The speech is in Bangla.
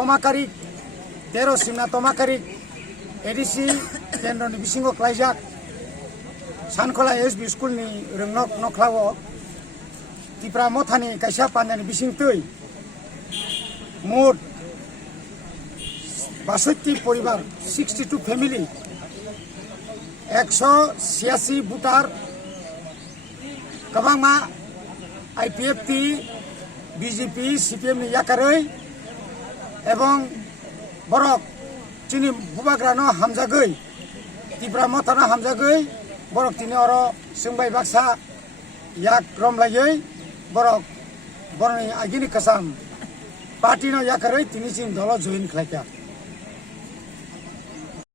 Tomakarik, Tero Simna Tomakarik, Edisi, Kendron Bisingo Klajak, Sankola SB School ni Rungnok Noklawo, Tipra Mothani Kaishapan and Bising Tui, Mood Basati Poribar, 62 family, Exo, Siasi Butar, Kabama, IPFT, BJP, CPM Yakaroi, এবং বরক চিনি বুবাগ্রানো হামজাগৈ তিব্রা মথানা হামজাগৈ বরক তিনি অর सोंबाय बाक्सा याक रमलायै बरक बरनि आगिनि कासाम पार्टीनो याकारै तिनिसिम दल जइन खालायखा